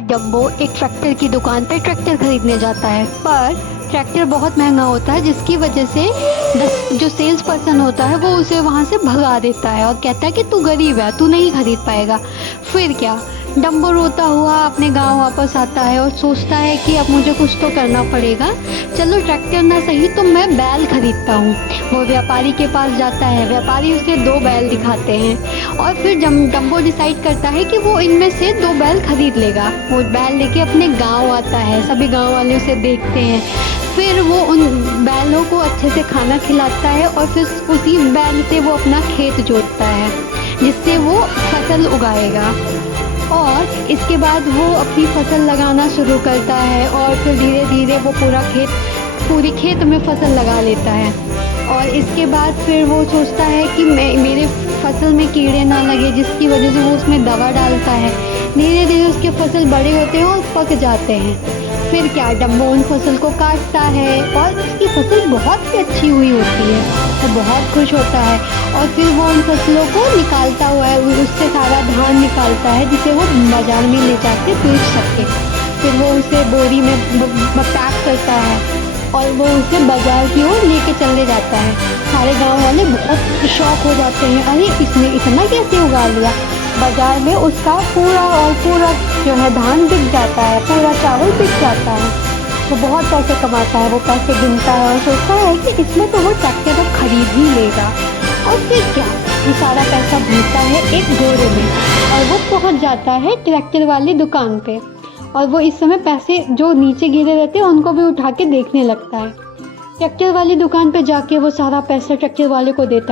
बार Dumbo एक tractor की दुकान पर ट्रैक्टर खरीदने जाता है, पर ट्रैक्टर बहुत महंगा होता है जिसकी वजह से जो सेल्स पर्सन होता है वो उसे वहाँ से भगा देता है और कहता है कि तू गरीब है, तू नहीं खरीद पाएगा। फिर क्या, डम्बो रोता हुआ अपने गांव वापस आता है और सोचता है कि अब मुझे कुछ तो करना पड़ेगा, चलो ट्रैक्टर ना सही तो मैं बैल खरीदता हूँ। वो व्यापारी के पास जाता है, व्यापारी उसे 2 बैल दिखाते हैं और फिर डम्बो डिसाइड करता है कि वो इनमें से 2 बैल खरीद लेगा। वो बैल लेके अपने गांव आता है, सभी गांव वाले उसे देखते हैं। फिर वो उन बैलों को अच्छे से खाना खिलाता है और फिर उसी बैल से वो अपना खेत जोतता है जिससे वो फसल उगाएगा। और इसके बाद वो अपनी फसल लगाना शुरू करता है और फिर धीरे धीरे वो पूरी खेत में फसल लगा लेता है। और इसके बाद फिर वो सोचता है कि मेरे फसल में कीड़े ना लगे, जिसकी वजह से वो उसमें दवा डालता है। धीरे धीरे उसके फसल बड़े होते हैं और पक जाते हैं। फिर क्या, डम्बो उन फसल को काटता है और उसकी फसल बहुत ही अच्छी हुई होती है, तो बहुत खुश होता है। और फिर वो उन फसलों को निकालता हुआ है, उससे सारा धान निकालता है जिसे वो बाज़ार में ले जाके बेच सके। फिर वो उसे बोरी में पैक करता है और वो उसे बाज़ार की ओर लेके चले जाता है। सारे गांव वाले बहुत शॉक हो जाते हैं, अरे इसने इतना कैसे उगा लिया। बाज़ार में उसका पूरा जो है धान बिक जाता है, पूरा चावल बिक जाता है। वो बहुत पैसे कमाता है, वो पैसे गिनता है और सोचता है कि इसमें तो वो ट्रैक्टर अब खरीद ही लेगा। और फिर क्या, वो सारा पैसा भरता है एक बोरे में और वो पहुंच जाता है ट्रैक्टर वाली दुकान पे। और वो इस समय पैसे जो नीचे गिरे रहते हैं उनको भी उठा के देखने लगता है। ट्रैक्टर वाली दुकान पे जाके वो सारा पैसा ट्रैक्टर वाले को देता है।